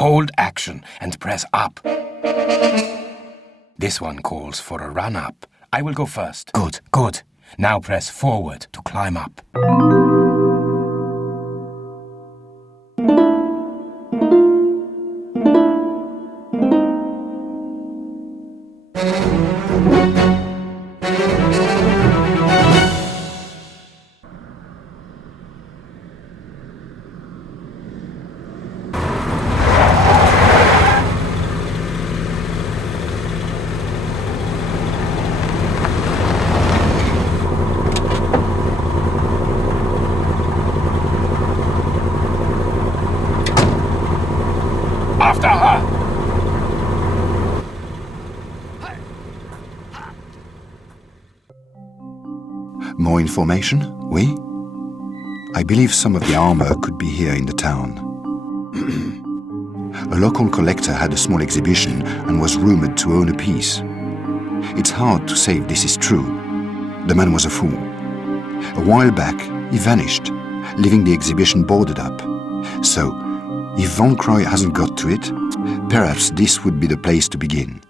hold action and press up. This one calls for a run-up. I will go first. Good, good. Now press forward to climb up. After her! More information, oui? I believe some of the armor could be here in the town. A local collector had a small exhibition and was rumored to own a piece. It's hard to say if this is true. The man was a fool. A while back, he vanished, leaving the exhibition boarded up. So, if Von Croy hasn't got to it, perhaps this would be the place to begin.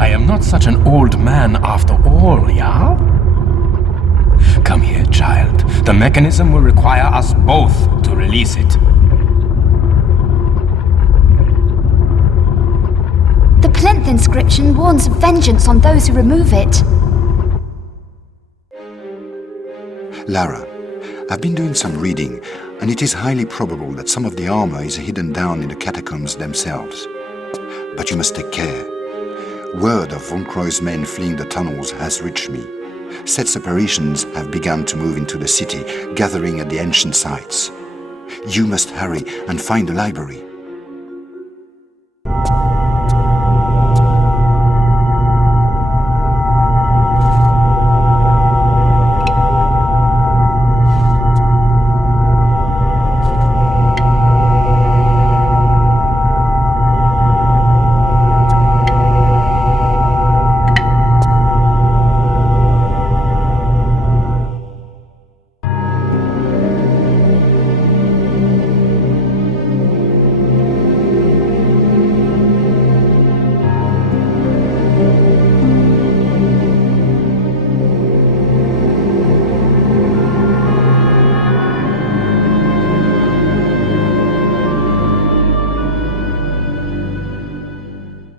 I am not such an old man after all, yeah? Come here, child. The mechanism will require us both to release it. The plinth inscription warns of vengeance on those who remove it. Lara, I've been doing some reading, and it is highly probable that some of the armor is hidden down in the catacombs themselves. But you must take care. Word of Von Croy's men fleeing the tunnels has reached me. Set separations have begun to move into the city, gathering at the ancient sites. You must hurry and find the library.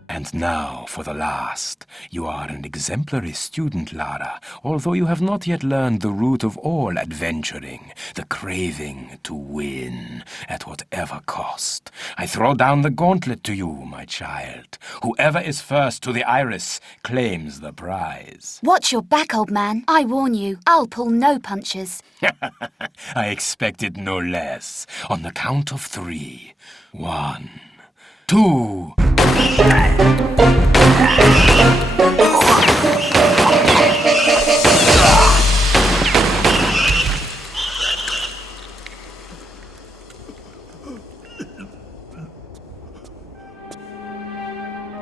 And now for the last. You are an exemplary student, Lara, although you have not yet learned the root of all adventuring, the craving to win, at whatever cost. I throw down the gauntlet to you, my child. Whoever is first to the iris claims the prize. Watch your back, old man. I warn you, I'll pull no punches. I expected no less. On the count of 3. 1, 2...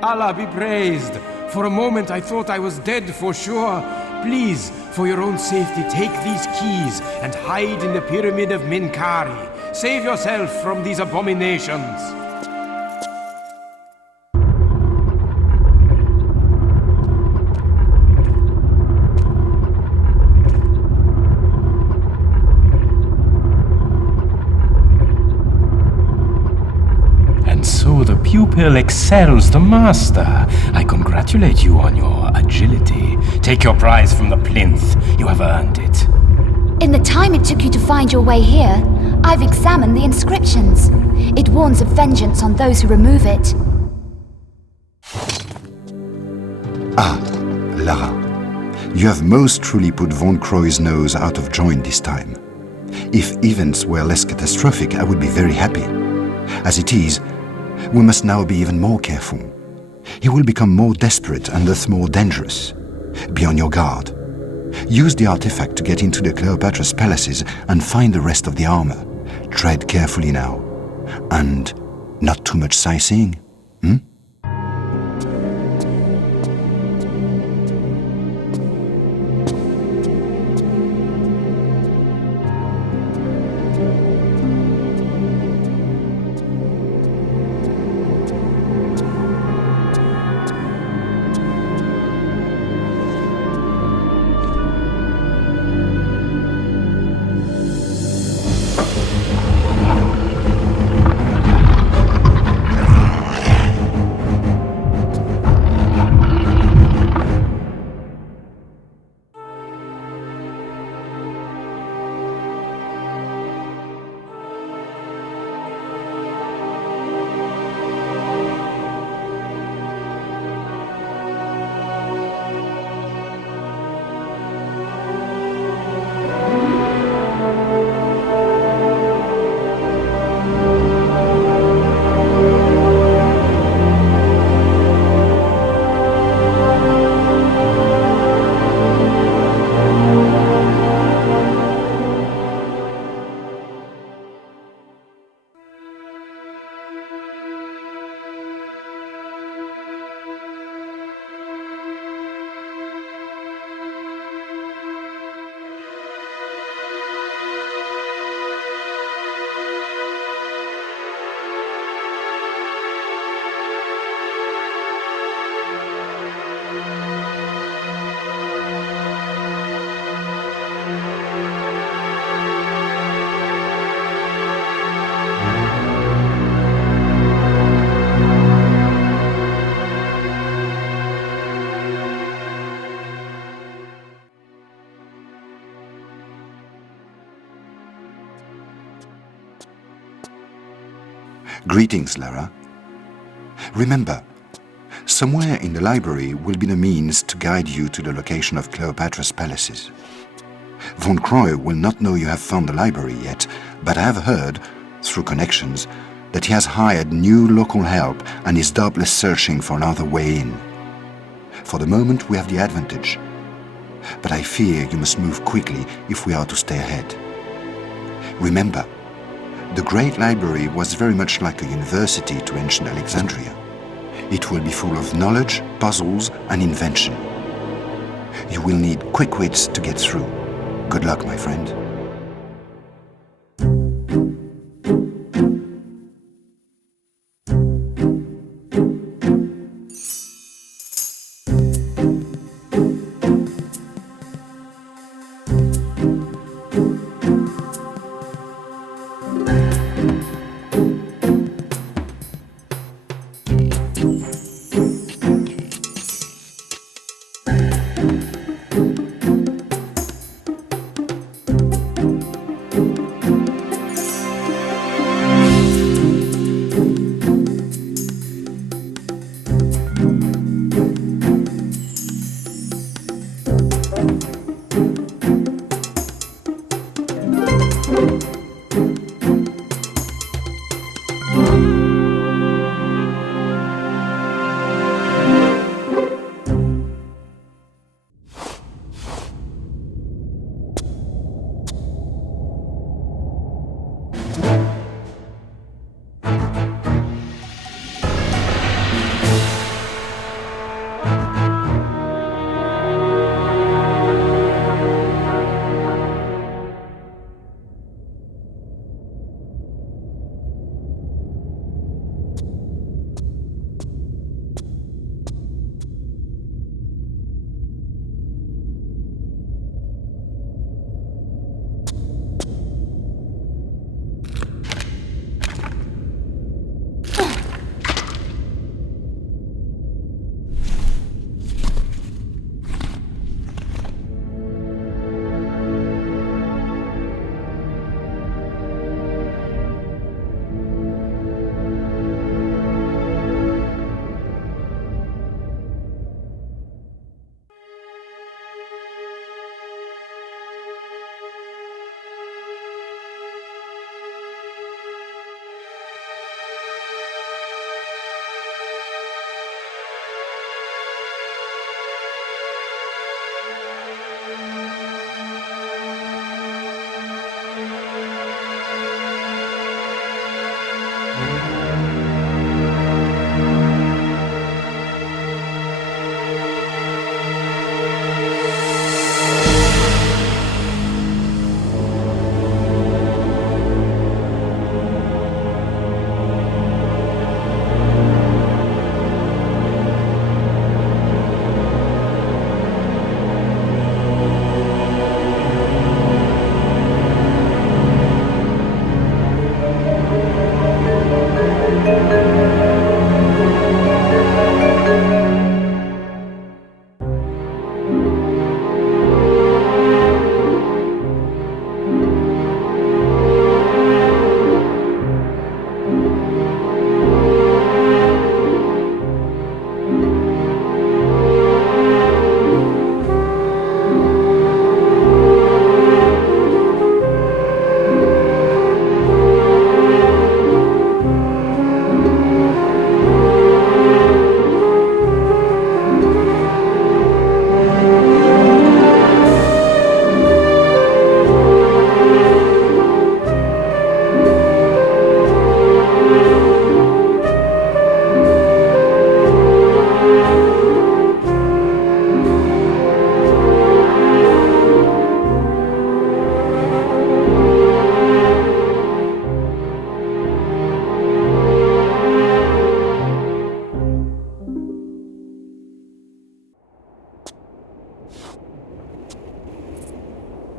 Allah be praised! For a moment I thought I was dead for sure. Please, for your own safety, take these keys and hide in the pyramid of Minkari. Save yourself from these abominations. And so the pupil pupil excels the master. I congratulate you on your agility. Take your prize from the plinth. You have earned it. In the time it took you to find your way here, I've examined the inscriptions. It warns of vengeance on those who remove it. Ah, Lara. You have most truly put Von Croy's nose out of joint this time. If events were less catastrophic, I would be very happy. As it is, we must now be even more careful. He will become more desperate and thus more dangerous. Be on your guard. Use the artifact to get into the Cleopatra's palaces and find the rest of the armor. Tread carefully now. And not too much sightseeing, hmm? Greetings, Lara. Remember, somewhere in the library will be the means to guide you to the location of Cleopatra's palaces. Von Croy will not know you have found the library yet, but I have heard, through connections, that he has hired new local help and is doubtless searching for another way in. For the moment, we have the advantage. But I fear you must move quickly if we are to stay ahead. Remember, the Great Library was very much like a university to ancient Alexandria. It will be full of knowledge, puzzles, and invention. You will need quick wits to get through. Good luck, my friend.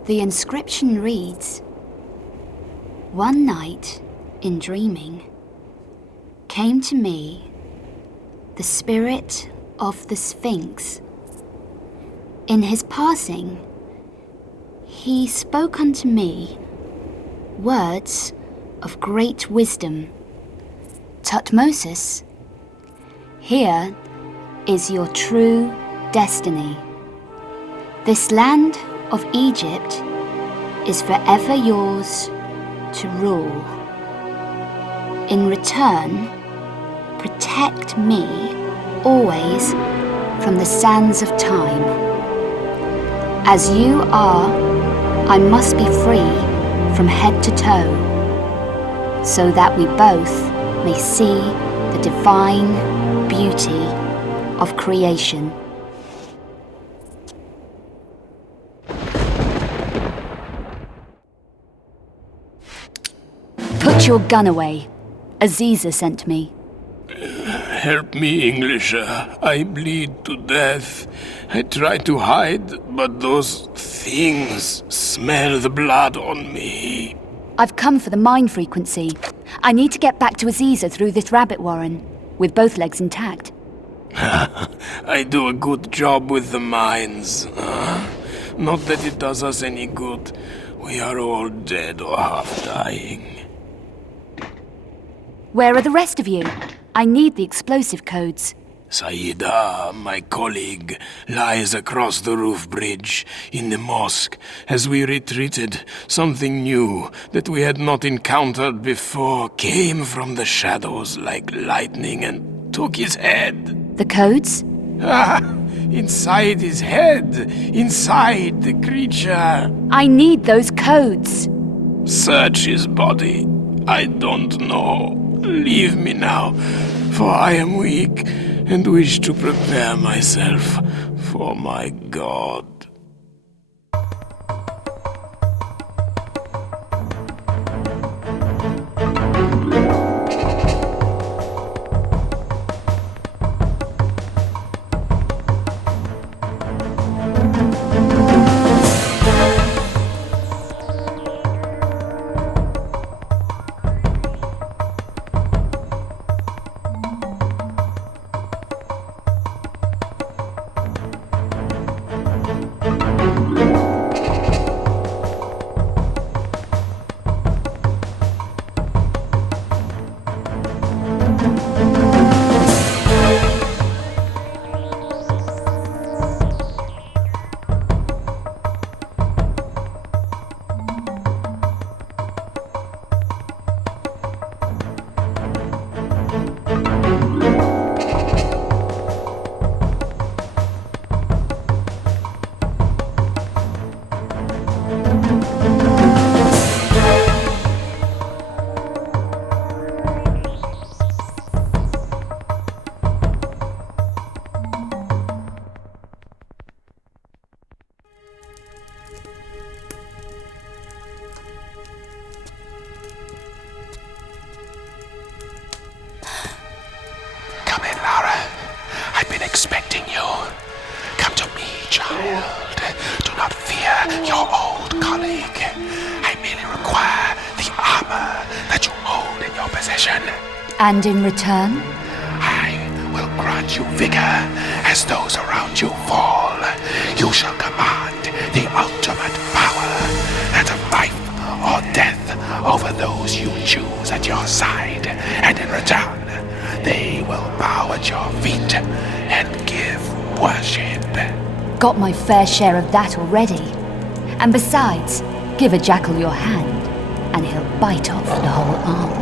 The inscription reads, "One night, in dreaming, came to me the spirit of the Sphinx. In his passing, he spoke unto me words of great wisdom. Tutmosis, here is your true destiny. This land of Egypt is forever yours to rule. In return, protect me always from the sands of time. As you are, I must be free from head to toe, so that we both may see the divine beauty of creation." Put your gun away. Aziza sent me. Help me, Englisher. I bleed to death. I try to hide, but those things smell the blood on me. I've come for the mine frequency. I need to get back to Aziza through this rabbit warren, with both legs intact. I do a good job with the mines. Not that it does us any good. We are all dead or half dying. Where are the rest of you? I need the explosive codes. Saida, my colleague, lies across the roof bridge in the mosque. As we retreated, something new that we had not encountered before came from the shadows like lightning and took his head. The codes? Inside his head, inside the creature. I need those codes. Search his body. I don't know. Leave me now, for I am weak and wish to prepare myself for my God. expecting you. Come to me, child. Do not fear your old colleague. I merely require the armor that you hold in your possession. And in return? I will grant you vigor as those around you fall. You shall command the ultimate power, that of life or death, over those you choose at your side. And in return, they will bow at your feet and give worship. Got my fair share of that already. And besides, give a jackal your hand, and he'll bite off the whole arm.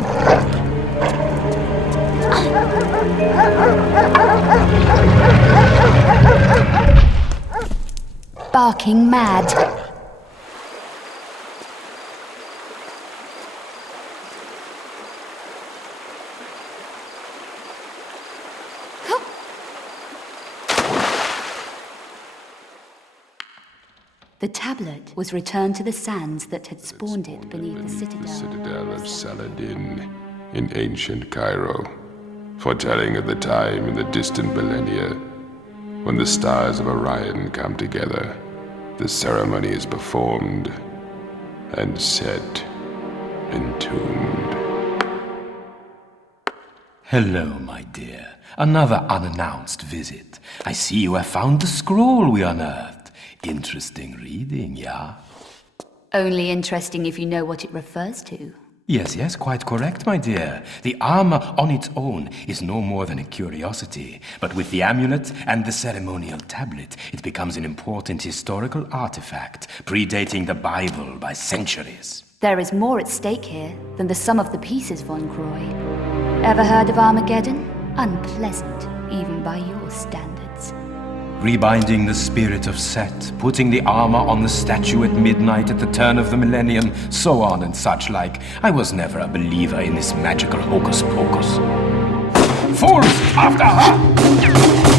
Barking mad. The tablet was returned to the sands that had spawned it beneath the citadel. The citadel of Saladin in ancient Cairo, foretelling of the time in the distant millennia when the stars of Orion come together, the ceremony is performed and set entombed. Hello, my dear. Another unannounced visit. I see you have found the scroll we unearthed. Interesting reading, yeah? Only interesting if you know what it refers to. Yes, quite correct, my dear. The armor on its own is no more than a curiosity, but with the amulet and the ceremonial tablet, it becomes an important historical artifact, predating the Bible by centuries. There is more at stake here than the sum of the pieces, Von Croy. Ever heard of Armageddon? Unpleasant, even by your standards. Rebinding the spirit of Set, putting the armor on the statue at midnight at the turn of the millennium, so on and such like. I was never a believer in this magical hocus pocus. Fools! After her!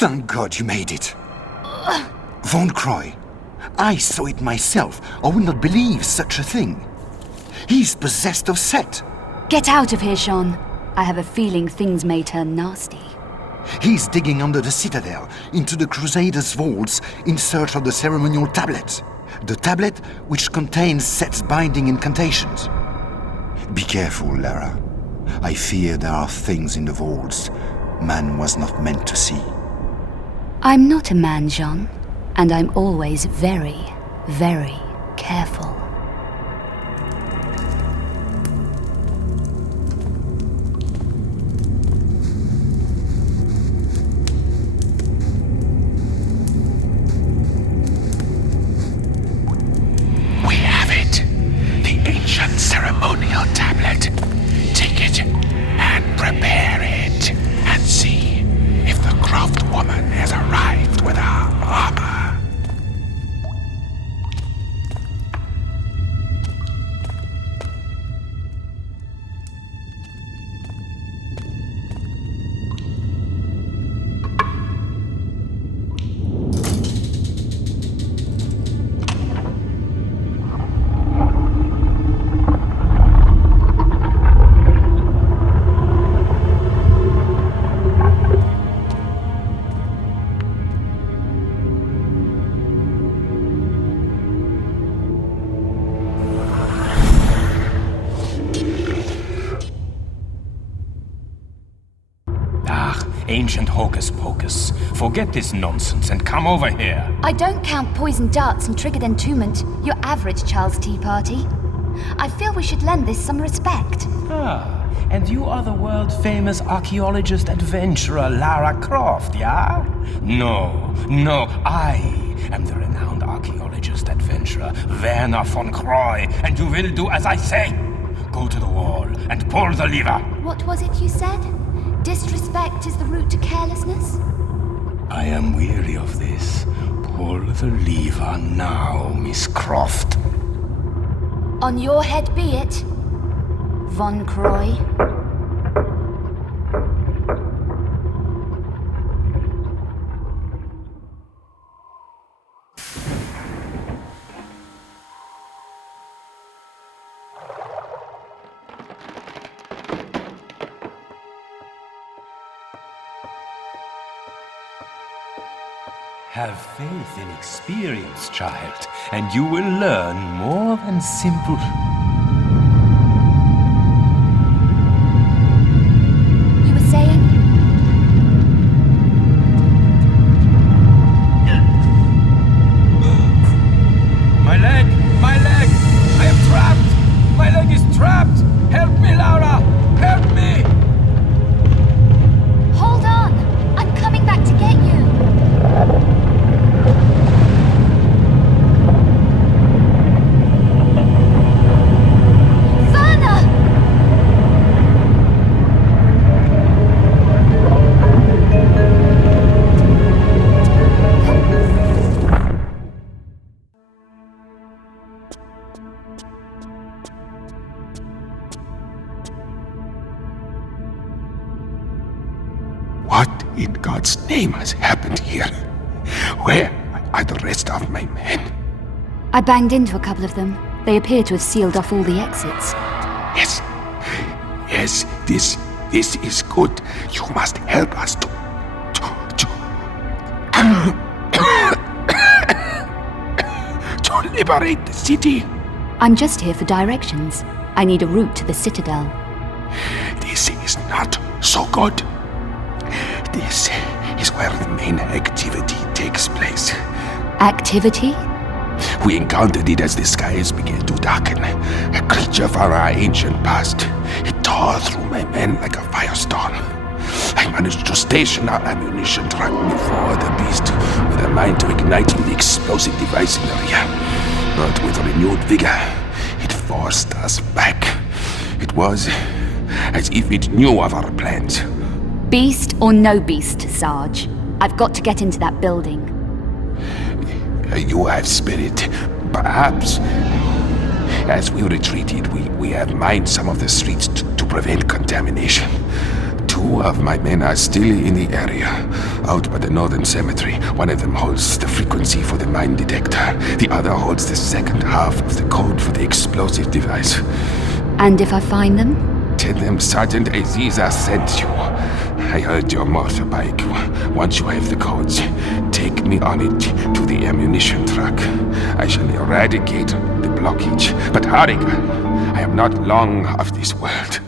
Thank God you made it. Von Croy, I saw it myself. I would not believe such a thing. He's possessed of Set. Get out of here, Sean. I have a feeling things may turn nasty. He's digging under the citadel, into the Crusaders' vaults, in search of the ceremonial tablet. The tablet which contains Set's binding incantations. Be careful, Lara. I fear there are things in the vaults man was not meant to see. I'm not a man, Jean, and I'm always very, very careful. ancient hocus-pocus. Forget this nonsense and come over here. I don't count poison darts and triggered entombment, your average Charles Tea Party. I feel we should lend this some respect. Ah, and you are the world-famous archaeologist adventurer Lara Croft, yeah? No, I am the renowned archaeologist adventurer Werner von Croy, and you will do as I say. Go to the wall and pull the lever. What was it you said? Disrespect is the route to carelessness? I am weary of this. Pull the lever now, Miss Croft. On your head be it, Von Croy. Have faith in experience, child, and you will learn more than simple... You were saying? My leg! My leg! I am trapped! My leg is trapped! Help me, Laura! Help me! Hold on! I'm coming back to get you! What in God's name has happened here? Where are the rest of my men? I banged into a couple of them. They appear to have sealed off all the exits. Yes, this is good. You must help us to liberate the city. I'm just here for directions. I need a route to the Citadel. This is not so good. This is where the main activity takes place. Activity? We encountered it as the skies began to darken. A creature from our ancient past. It tore through my men like a firestorm. I managed to station our ammunition truck before the beast with a mind to igniting the explosive device in the rear. But with renewed vigor, it forced us back. It was as if it knew of our plans. Beast or no beast, Sarge. I've got to get into that building. You have spirit. Perhaps, as we retreated, we have mined some of the streets to prevent contamination. 2 of my men are still in the area, out by the northern cemetery. One of them holds the frequency for the mine detector. The other holds the second half of the code for the explosive device. And if I find them? Tell them Sergeant Aziza sent you. I heard your motorbike. Once you have the codes, take me on it to the ammunition truck. I shall eradicate the blockage. But hurry, I am not long of this world.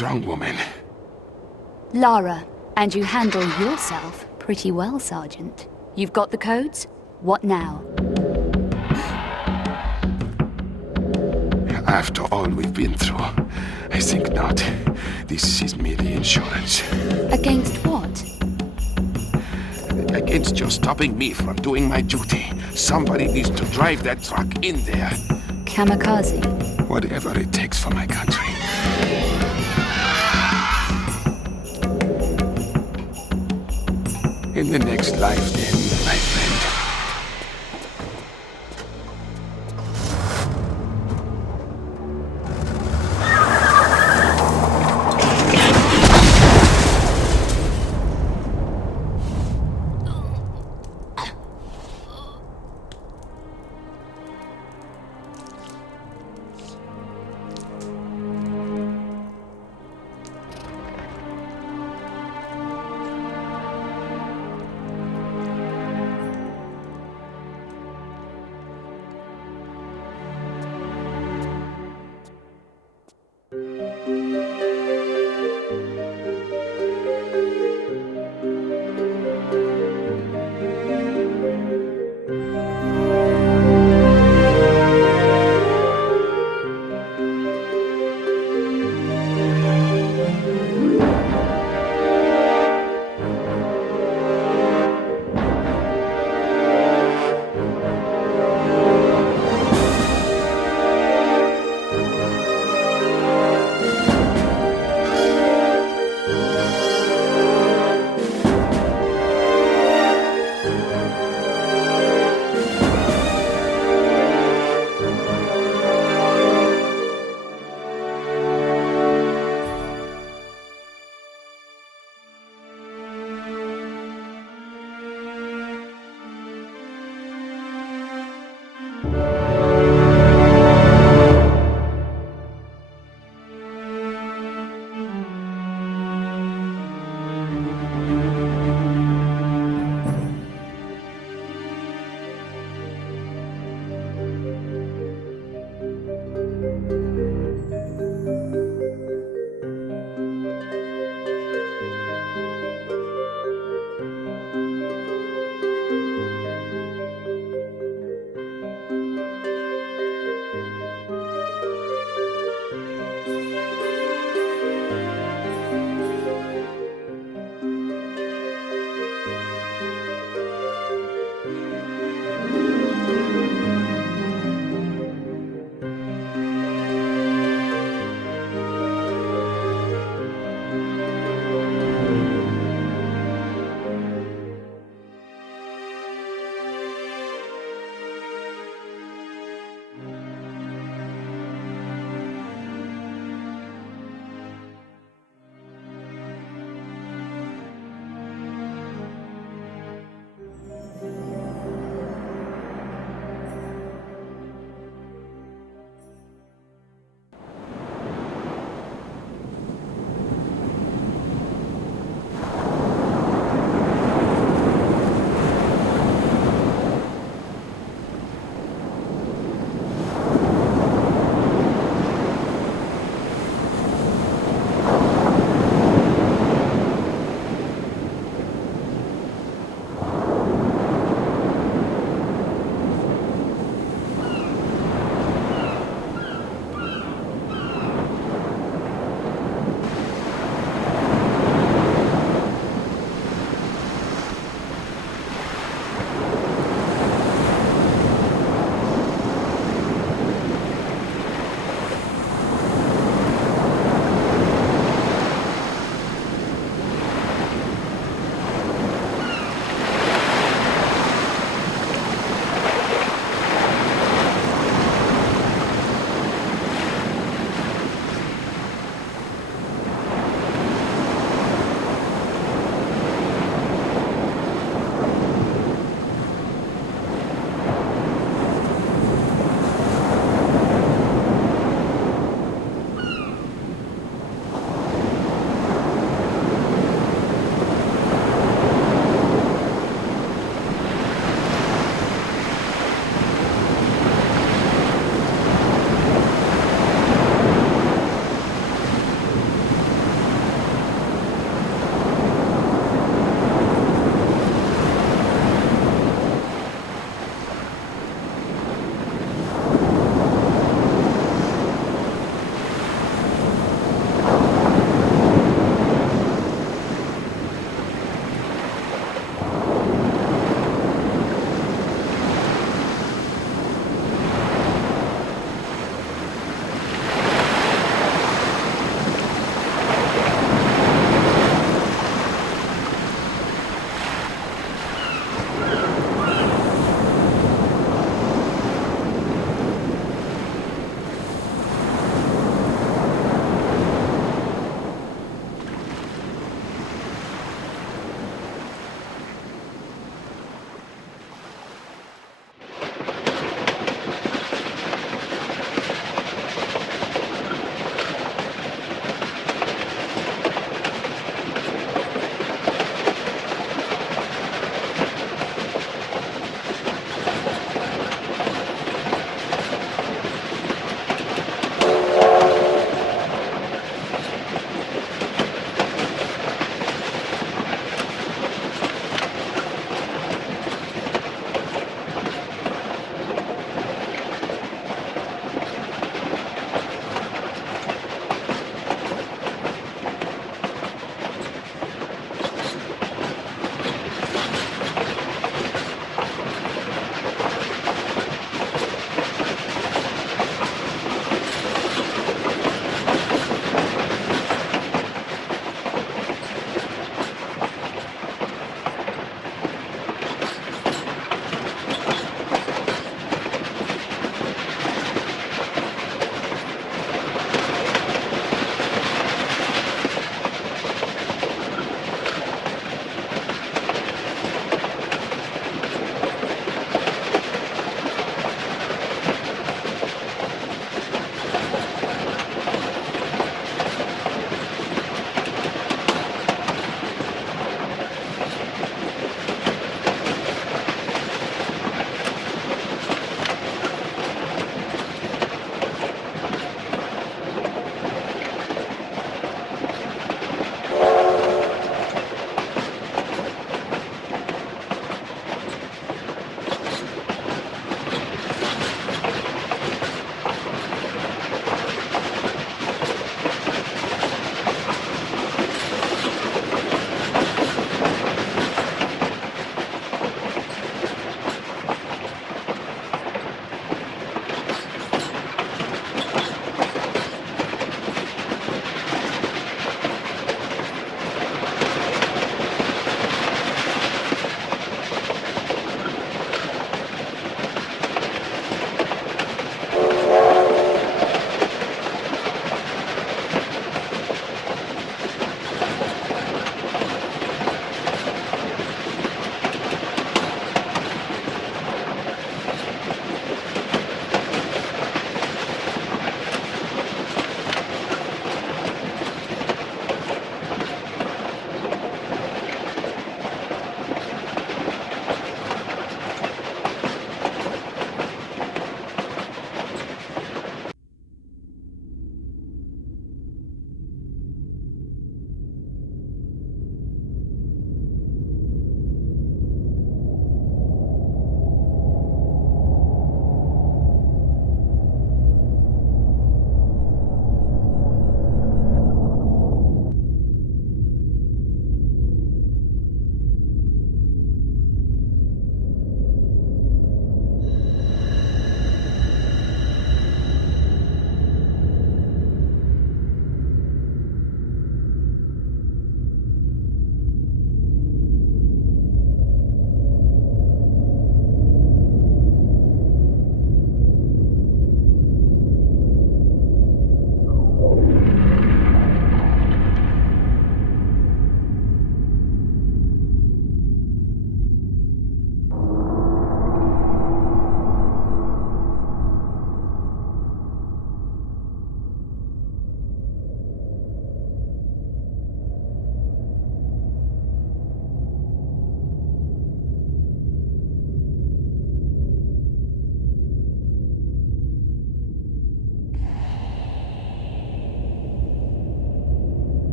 strong woman. Lara, and you handle yourself pretty well, Sergeant. You've got the codes? What now? After all we've been through, I think not. This is merely insurance. Against what? Against you stopping me from doing my duty. Somebody needs to drive that truck in there. Kamikaze. Whatever it takes for my country. In the next life, then, my friend.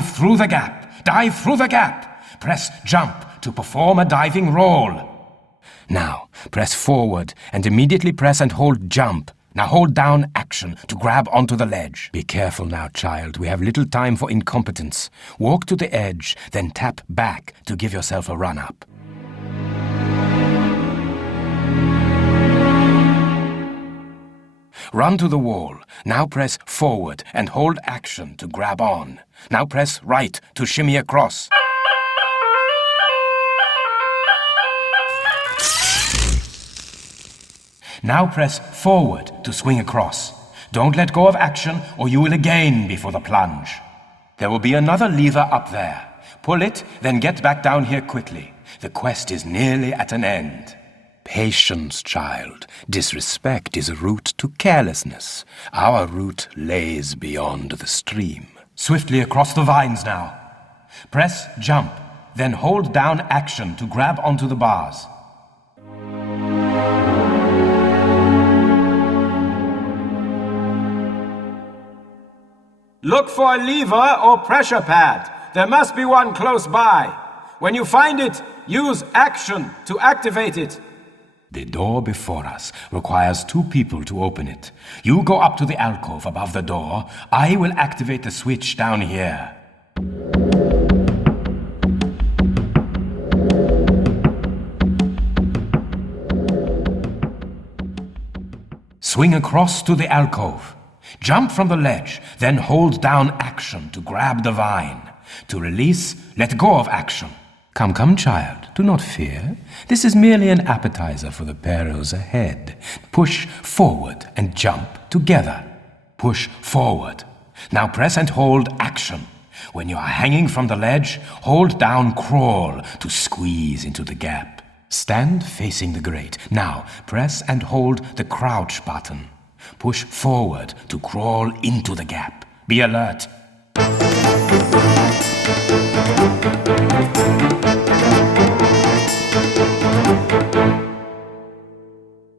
Dive through the gap! Dive through the gap! Press jump to perform a diving roll. Now, press forward and immediately press and hold jump. Now hold down action to grab onto the ledge. Be careful now, child. We have little time for incompetence. Walk to the edge, then tap back to give yourself a run-up. Run to the wall. Now press forward and hold action to grab on. Now press right to shimmy across. Now press forward to swing across. Don't let go of action or you will again be for the plunge. There will be another lever up there. Pull it, then get back down here quickly. The quest is nearly at an end. Patience, child. Disrespect is a route to carelessness. Our route lays beyond the stream. Swiftly across the vines now. Press jump, then hold down action to grab onto the bars. Look for a lever or pressure pad. There must be one close by. When you find it, use action to activate it. The door before us requires 2 people to open it. You go up to the alcove above the door. I will activate the switch down here. Swing across to the alcove. Jump from the ledge, then hold down action to grab the vine. To release, let go of action. Come, come, child, do not fear. This is merely an appetizer for the perils ahead. Push forward and jump together. Push forward. Now press and hold action. When you are hanging from the ledge, hold down crawl to squeeze into the gap. Stand facing the grate. Now press and hold the crouch button. Push forward to crawl into the gap. Be alert.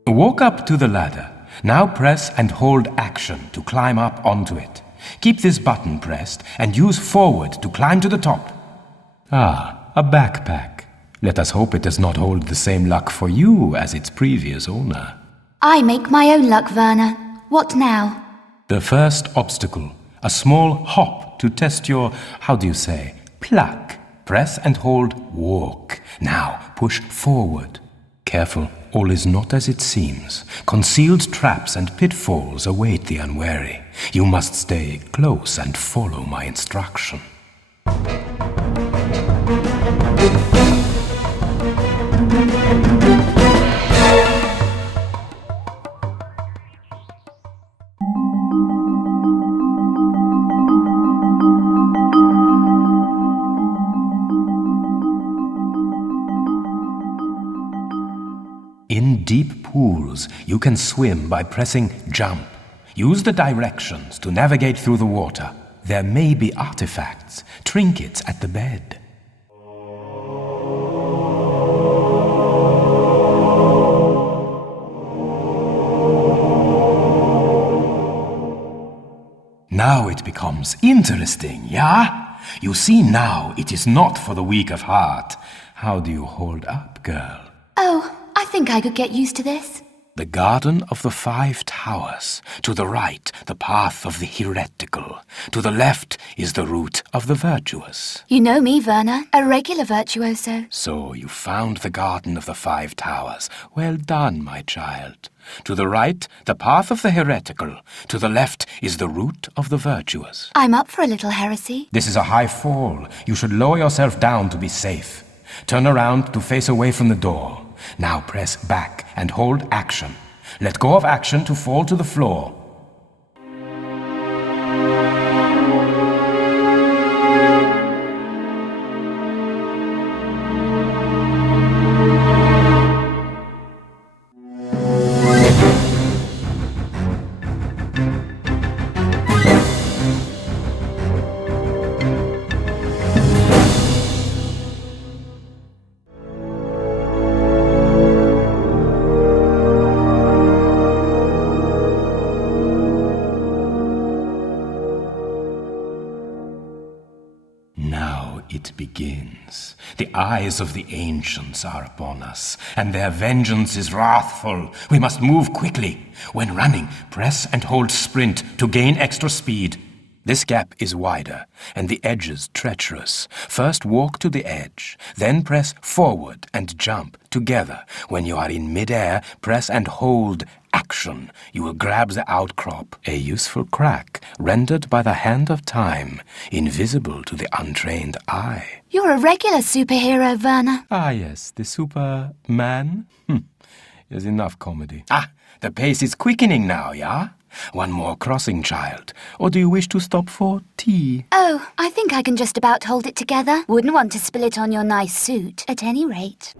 Walk up to the ladder. Now press and hold action to climb up onto it. Keep this button pressed and use forward to climb to the top. Ah, a backpack. Let us hope it does not hold the same luck for you as its previous owner. I make my own luck, Werner. What now? The first obstacle, a small hop to test your, how do you say, pluck. Press and hold walk. Now push forward. Careful, all is not as it seems. Concealed traps and pitfalls await the unwary. You must stay close and follow my instruction. In deep pools, you can swim by pressing jump. Use the directions to navigate through the water. There may be artifacts, trinkets at the bed. Now it becomes interesting, yeah? You see now it is not for the weak of heart. How do you hold up, girl? Oh, I think I could get used to this. The Garden of the 5 Towers. To the right, the path of the heretical. To the left is the route of the virtuous. You know me, Werner, a regular virtuoso. So you found the Garden of the 5 Towers. Well done, my child. To the right, the path of the heretical. To the left is the route of the virtuous. I'm up for a little heresy. This is a high fall. You should lower yourself down to be safe. Turn around to face away from the door. Now press back and hold action. Let go of action to fall to the floor. The eyes of the ancients are upon us, and their vengeance is wrathful. We must move quickly. When running, press and hold sprint to gain extra speed. This gap is wider, and the edges treacherous. First walk to the edge, then press forward and jump together. When you are in midair, press and hold action. You will grab the outcrop, a useful crack rendered by the hand of time, invisible to the untrained eye. You're a regular superhero, Werner. Ah, yes, the Superman? Is enough comedy. Ah, the pace is quickening now, yeah? One more crossing, child. Or do you wish to stop for tea? Oh, I think I can just about hold it together. Wouldn't want to spill it on your nice suit, at any rate.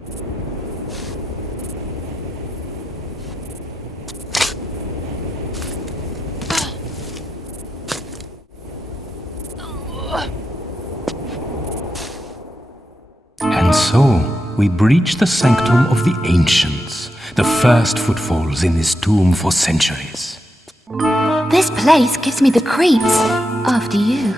And so, we breach the sanctum of the ancients, the first footfalls in this tomb for centuries. This place gives me the creeps. After you.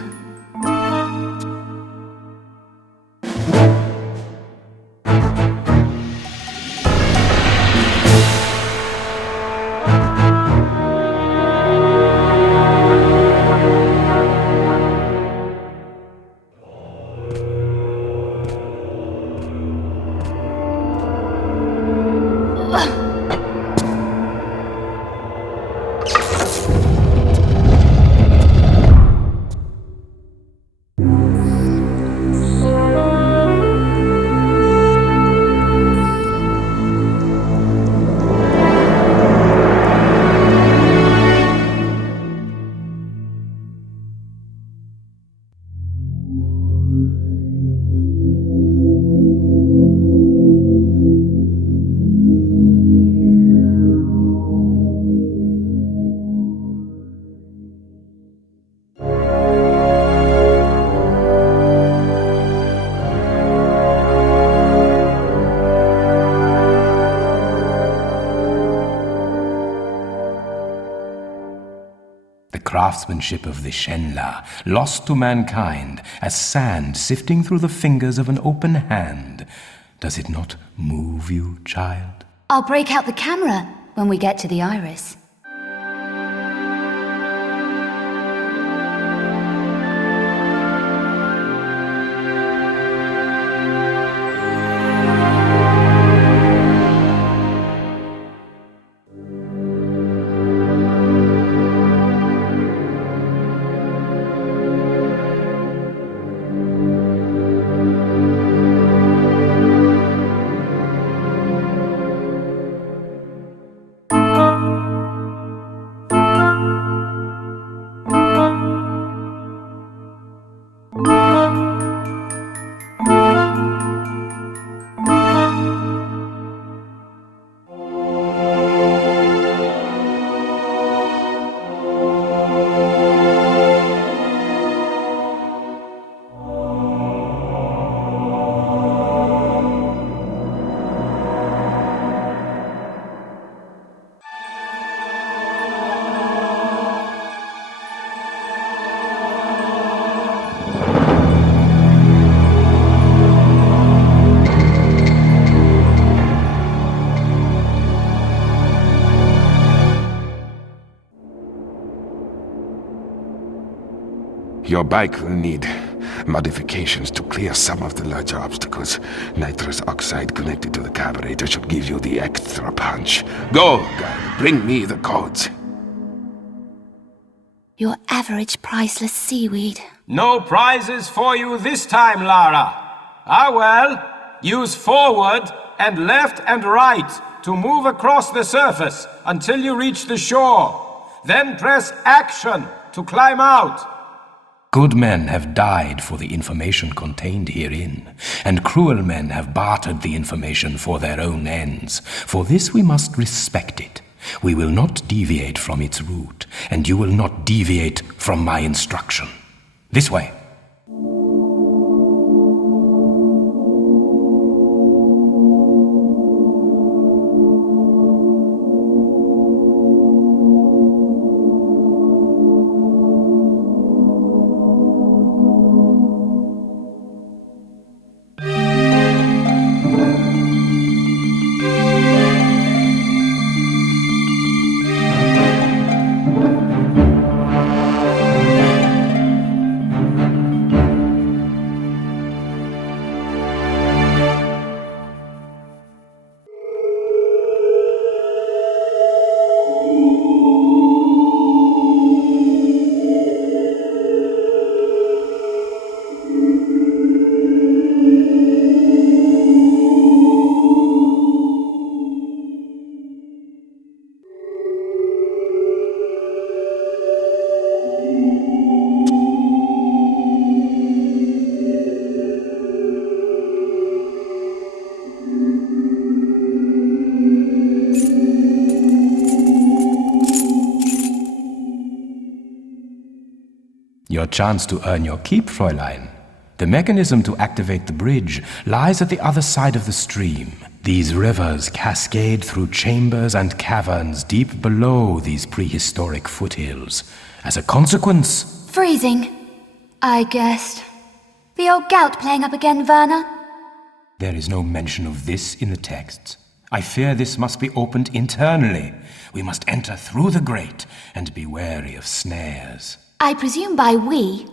The craftsmanship of the Shenla, lost to mankind as sand sifting through the fingers of an open hand. Does it not move you, child? I'll break out the camera when we get to the iris. Your bike will need modifications to clear some of the larger obstacles. Nitrous oxide connected to the carburetor should give you the extra punch. Go, guy, bring me the codes. Your average priceless seaweed. No prizes for you this time, Lara. Ah well, use forward and left and right to move across the surface until you reach the shore. Then press action to climb out. Good men have died for the information contained herein, and cruel men have bartered the information for their own ends. For this we must respect it. We will not deviate from its route, and you will not deviate from my instruction. This way. Your chance to earn your keep, Fräulein. The mechanism to activate the bridge lies at the other side of the stream. These rivers cascade through chambers and caverns deep below these prehistoric foothills. As a consequence... Freezing, I guessed. The old gout playing up again, Werner? There is no mention of this in the texts. I fear this must be opened internally. We must enter through the grate and be wary of snares. I presume by we,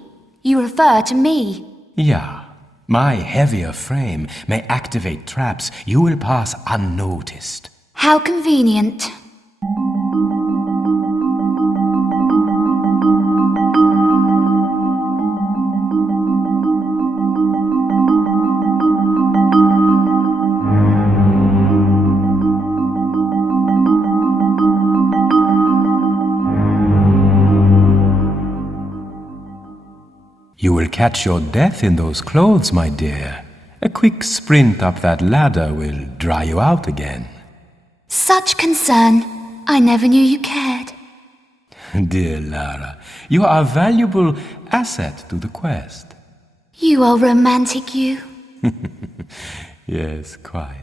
you refer to me. Yeah. My heavier frame may activate traps you will pass unnoticed. How convenient. You will catch your death in those clothes, my dear. A quick sprint up that ladder will dry you out again. Such concern. I never knew you cared. Dear Lara, you are a valuable asset to the quest. You are romantic, you. Yes, quite.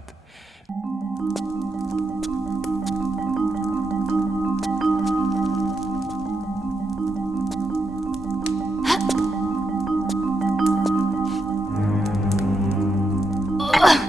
Ugh.